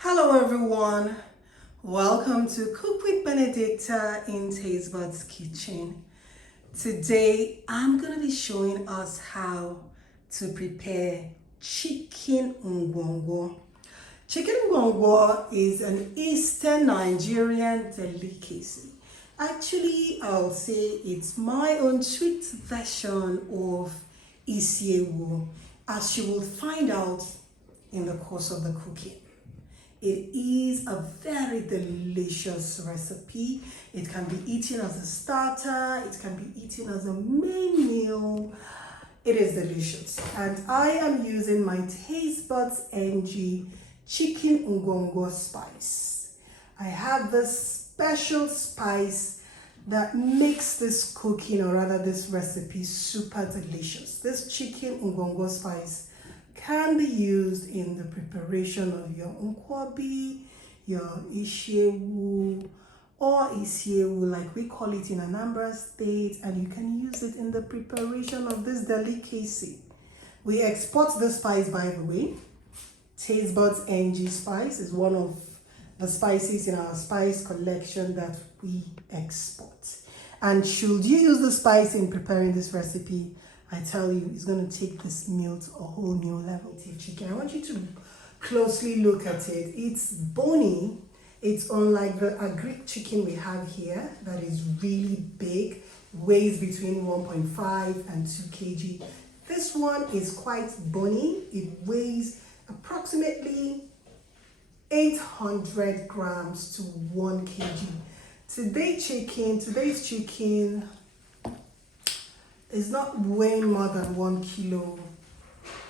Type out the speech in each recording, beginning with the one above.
Hello everyone, welcome to Cook with Benedicta in Tastebudzng Kitchen. Today I'm going to be showing us how to prepare chicken ngwogwo. Chicken ngwogwo is an Eastern Nigerian delicacy. Actually, I'll say it's my own sweet version of Ishi-ewu, as you will find out in the course of the cooking. It is a very delicious recipe. It can be eaten as a starter, it can be eaten as a main meal. It is delicious. And I am using my Tastebudzng Chicken Ngwogwo spice. I have this special spice that makes this cooking, or rather this recipe, super delicious. This chicken ngwogwo spice can be used in the preparation of your Nkwobi, your Ishi-ewu, or Ishi-ewu like we call it in Anambra State, and you can use it in the preparation of this delicacy. We export the spice, by the way. Tastebudzng spice is one of the spices in our spice collection that we export. And should you use the spice in preparing this recipe, I tell you, it's going to take this meal to a whole new level. Chicken, I want you to closely look at it. It's bony. It's unlike the Greek chicken we have here that is really big, weighs between 1.5 and 2 kg. This one is quite bony. It weighs approximately 800 grams to 1 kg. Today's chicken is not weighing more than 1 kilo.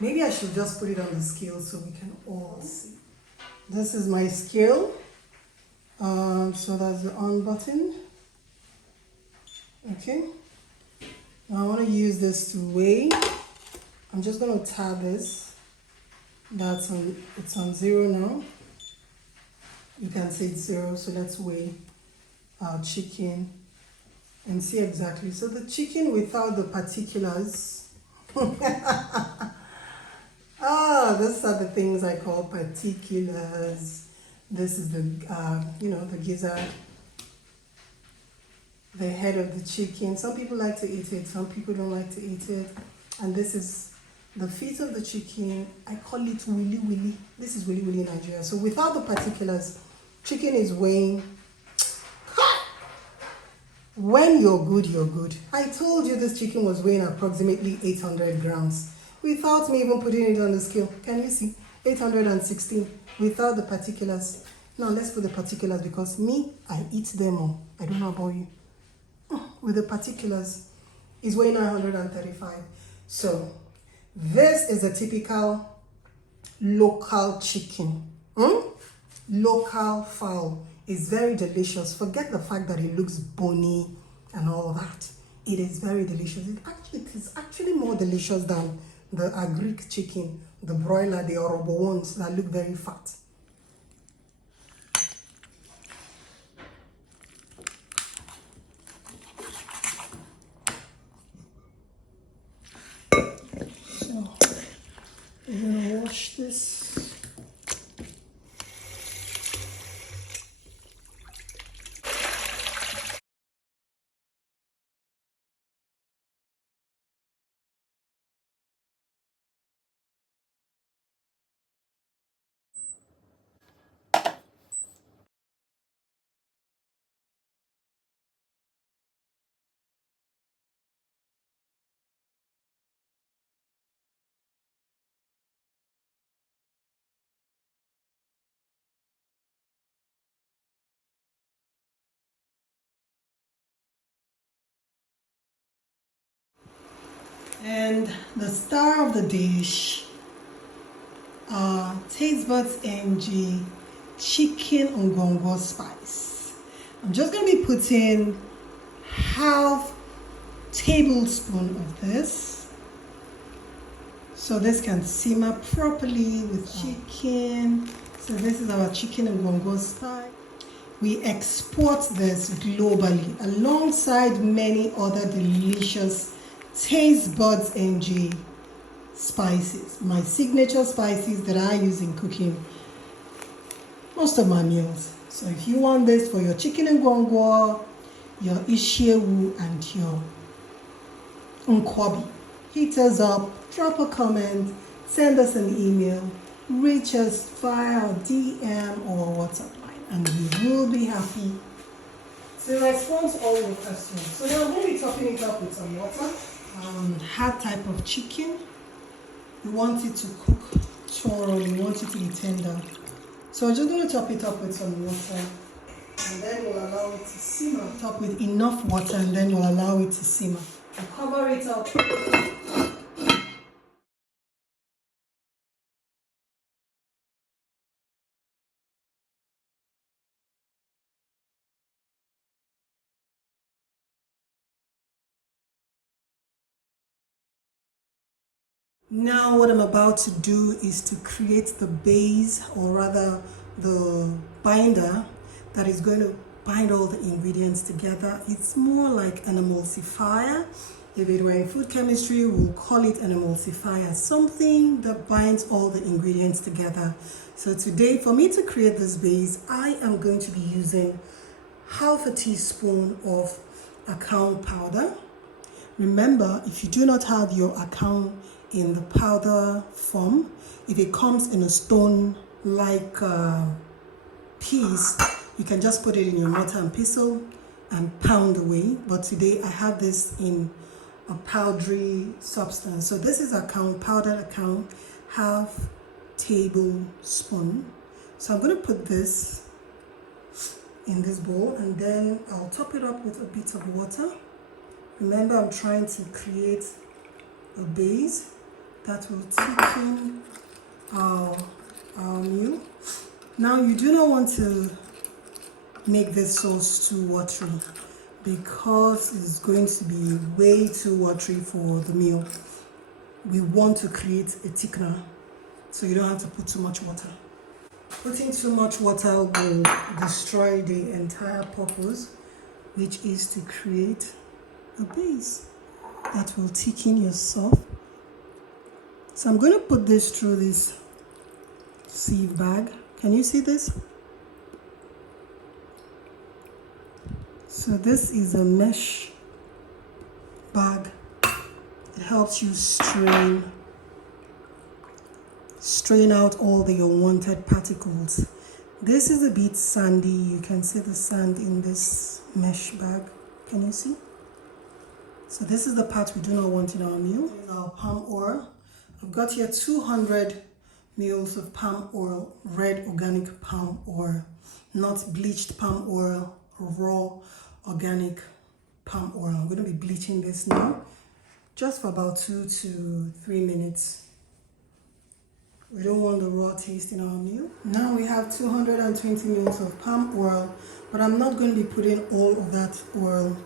Maybe I should just put it on the scale so we can all see. This is my scale. So that's the on button. Okay. Now I want to use this to weigh. I'm just going to tab this. It's on 0 now. You can see it's 0. So let's weigh our chicken and see exactly. So the chicken without the particulars. These are the things I call particulars. This is the, the gizzard, the head of the chicken. Some people like to eat it, some people don't like to eat it. And this is the feet of the chicken. I call it willy willy. This is willy willy in Nigeria. So without the particulars, chicken is weighing. When you're good, you're good. I told you this chicken was weighing approximately 800 grams without me even putting it on the scale. Can you see? 816 without the particulars. Now let's put the particulars, because me, I eat them all. I don't know about you. With the particulars, it's weighing 935. So this is a typical local chicken. Local fowl. It's very delicious. Forget the fact that it looks bony and all that. It is very delicious. It is actually more delicious than the Greek chicken, the broiler, the Orobo ones that look very fat. So we're gonna wash this. And the star of the dish, Tastebudzng Chicken Ngwogwo spice. I'm just going to be putting half tablespoon of this, so this can simmer properly with chicken. So this is our chicken Ngwogwo spice. We export this globally alongside many other delicious Tastebudzng spices, my signature spices that I use in cooking. most of my meals. So if you want this for your chicken and Ngwogwo, your Ishi-ewu, and your Nkwobi, hit us up, drop a comment, send us an email, reach us via our DM or WhatsApp line, and we will be happy to respond to all your questions. So now I'm going to be topping it up with some water. Hard type of chicken. We want it to cook thoroughly, we want it to be tender. So I'm just going to top it up with some water, and then we'll allow it to simmer. Top with enough water, and then we'll allow it to simmer. I'll cover it up. Now what I'm about to do is to create the base, or rather the binder that is going to bind all the ingredients together. It's more like an emulsifier. If it were in food chemistry, we'll call it an emulsifier, something that binds all the ingredients together. So today, for me to create this base, I am going to be using half a teaspoon of account powder. Remember, if you do not have your account in the powder form, if it comes in a stone like piece, you can just put it in your mortar and pestle and pound away. But today I have this in a powdery substance. So this is account, powdered account, half tablespoon. So I'm going to put this in this bowl, and then I'll top it up with a bit of water. Remember, I'm trying to create a base that will thicken our meal. Now, you do not want to make this sauce too watery, because it's going to be way too watery for the meal. We want to create a thickener, so you don't have to put too much water. Putting too much water will destroy the entire purpose, which is to create a base that will thicken your sauce. So I'm going to put this through this sieve bag. Can you see this? So this is a mesh bag. It helps you strain out all the unwanted particles. This is a bit sandy. You can see the sand in this mesh bag. Can you see? So this is the part we do not want in our meal. Our palm oil. I've got here 200 ml of palm oil, red organic palm oil, not bleached palm oil, raw organic palm oil. I'm going to be bleaching this now, just for about 2 to 3 minutes. We don't want the raw taste in our meal. Now we have 220 ml of palm oil, but I'm not going to be putting all of that oil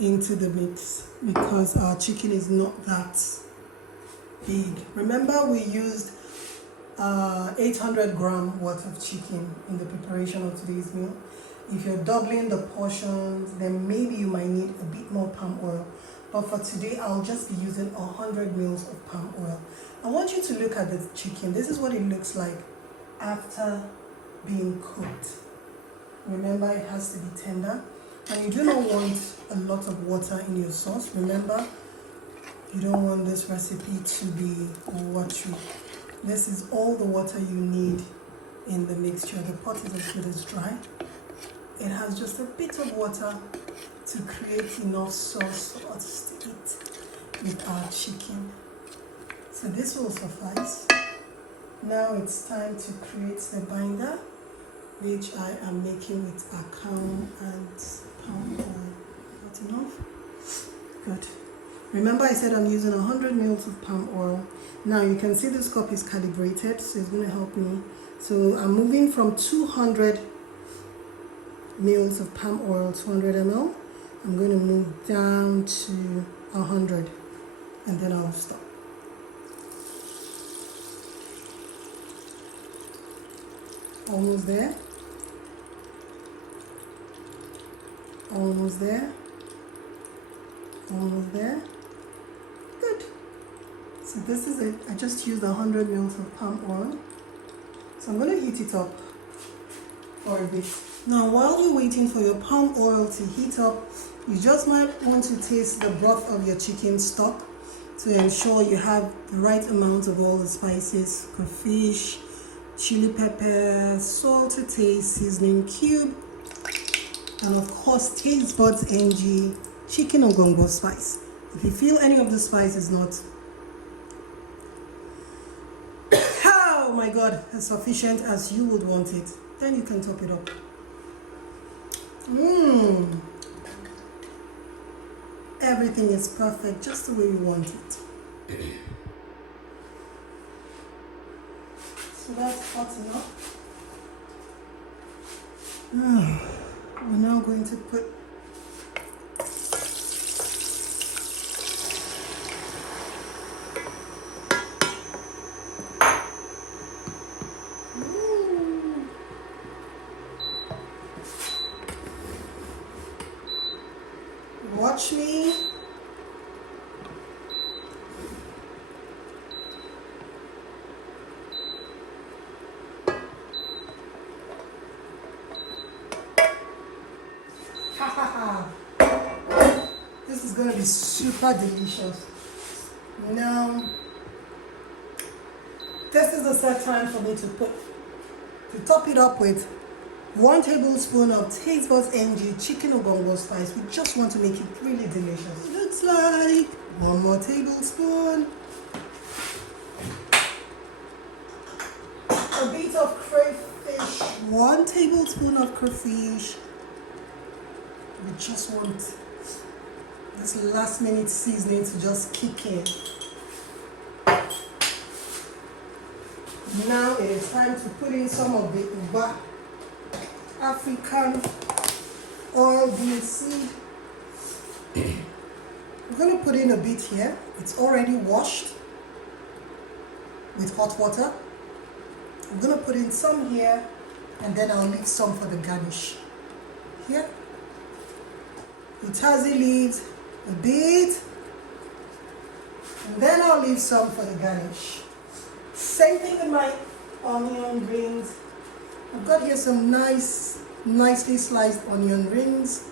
into the mix because our chicken is not that big. Remember, we used 800 gram worth of chicken in the preparation of today's meal. If you're doubling the portions, then maybe you might need a bit more palm oil. But for today, I'll just be using 100 ml of palm oil. I want you to look at the chicken. This is what it looks like after being cooked. Remember, it has to be tender. And you do not want a lot of water in your sauce. Remember, you don't want this recipe to be watery. This is all the water you need in the mixture. The pot is as good as dry. It has just a bit of water to create enough sauce for us to eat with our chicken. So this will suffice. Now it's time to create the binder, which I am making with account and palm oil. Not enough? Good. Remember, I said I'm using 100 ml of palm oil. Now you can see this cup is calibrated, so it's going to help me. So I'm moving from 200 ml of palm oil, 200 ml. I'm going to move down to 100, and then I'll stop. Almost there. Almost there. Almost there. Good. So this is it. I just used 100 ml of palm oil. So I'm going to heat it up for a bit. Now, while you're waiting for your palm oil to heat up, you just might want to taste the broth of your chicken stock to ensure you have the right amount of all the spices, crayfish, chili pepper, salt to taste, seasoning cube, and of course Tastebudzng Chicken Ngwogwo spice. If you feel any of the spice is not, oh my god, as sufficient as you would want it, then you can top it up. Everything is perfect, just the way you want it. So that's hot enough. We're now going to put watch me. This is going to be super delicious. Now, this is the set time for me to top it up with 1 tablespoon of Tastebudzng Chicken Ngwogwo spice. We just want to make it really delicious. Looks like 1 more tablespoon. A bit of crayfish. 1 tablespoon of crayfish. We just want this last minute seasoning to just kick in. Now it is time to put in some of the Ugba African oil bean seed. We're going to put in a bit here. It's already washed with hot water. I'm going to put in some here, and then I'll leave some for the garnish. Here, Utazi leaves a bit, and then I'll leave some for the garnish. Same thing with my onion rings. I've got here some nicely sliced onion rings.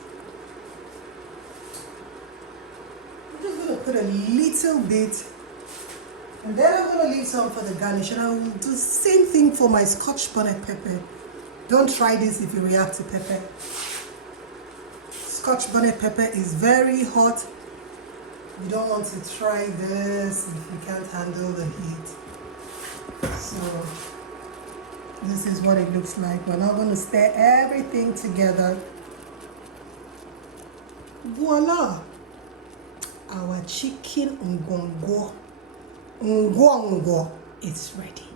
I'm just going to put a little bit, and then I'm going to leave some for the garnish, and I will do the same thing for my Scotch bonnet pepper. Don't try this if you react to pepper. Scotch bonnet pepper is very hot. You don't want to try this if you can't handle the heat. So this is what it looks like. We're now going to stir everything together. Voila! Our chicken Ngwogwo is ready.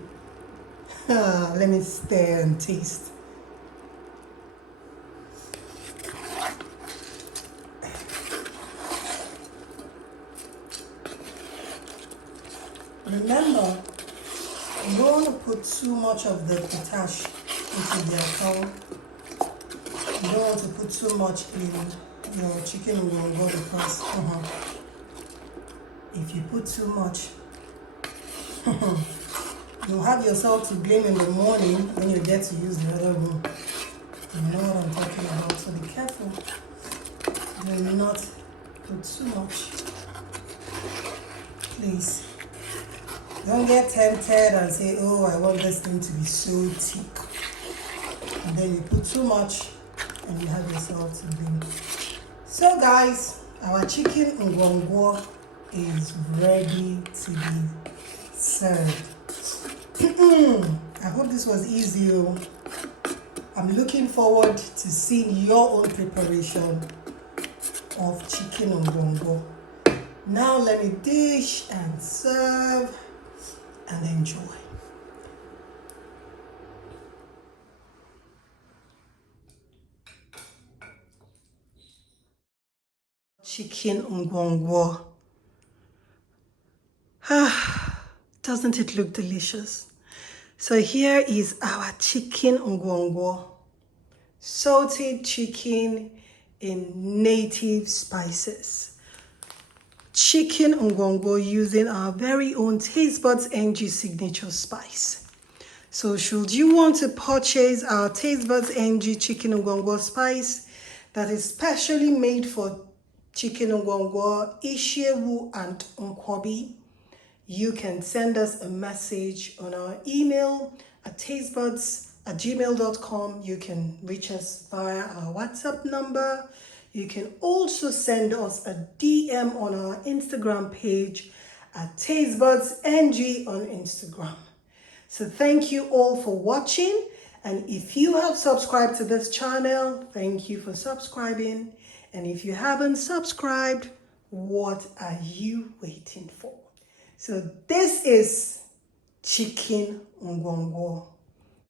Let me stir and taste. Remember, you don't want to put too much of the potash into the account. You don't want to put too much in your chicken Ngwogwo because if you put too much, you'll have yourself to blame in the morning when you get to use the other room. You know what I'm talking about, so be careful. Do not put too much. Please. Don't get tempted and say, oh, I want this thing to be so thick. And then you put too much and you have yourself to blame. So guys, our chicken Ngwogwo is ready to be served. I hope this was easy. I'm looking forward to seeing your own preparation of chicken Ngwogwo. Now let me dish and serve and enjoy. Chicken Ngwogwo. Doesn't it look delicious? So here is our chicken Ngwogwo. Sautéed chicken in native spices. Chicken Ngwogwo using our very own Tastebudzng signature spice. So should you want to purchase our Tastebudzng Chicken Ngwogwo spice that is specially made for chicken Ngwogwo, Ishi-ewu and Nkwobi, you can send us a message on our email at tastebuds@gmail.com. You can reach us via our WhatsApp number. You can also send us a DM on our Instagram page at Tastebudzng on Instagram. So thank you all for watching, and if you have subscribed to this channel, thank you for subscribing, and if you haven't subscribed, what are you waiting for? So this is chicken Ngwogwo.